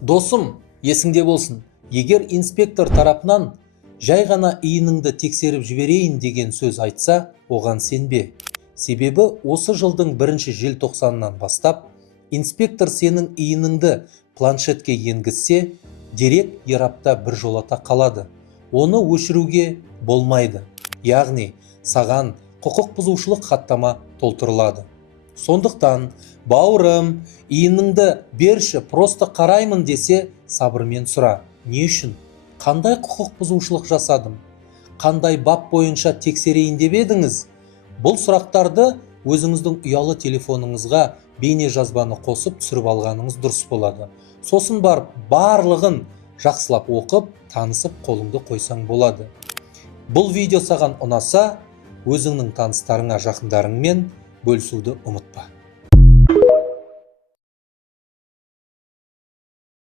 Досым, есіңде болсын, егер инспектор тарапынан жай ғана иініңді тексеріп жіберейін деген сөз айтса, оған сенбе. Себебі осы жылдың 1 желтоқсанынан бастап, инспектор сенің иініңді планшетке енгізсе, дерек ерапта біржолата қалады. Оны өшіруге болмайды. Яғни, саған құқық бұзушылық хаттама толтырылады. Сондықтан, бауырым, иініңді берші, просто қараймын десе, сабырмен сұра. Не үшін? Қандай құқық бұзушылық жасадым? Қандай бап бойынша тексерейін деп едіңіз? Бұл сұрақтарды өзіңіздің ұялы телефоныңызға бейне жазбаны қосып түсіріп алғаныңыз дұрыс болады. Сосын барып барлығын жақсылап оқып, танысып қолыңды қойсаң болады. Бұл видео саған ұнаса, өзіңнің таныстарыңа, жақындарыңмен бөлісуді ұмытпа.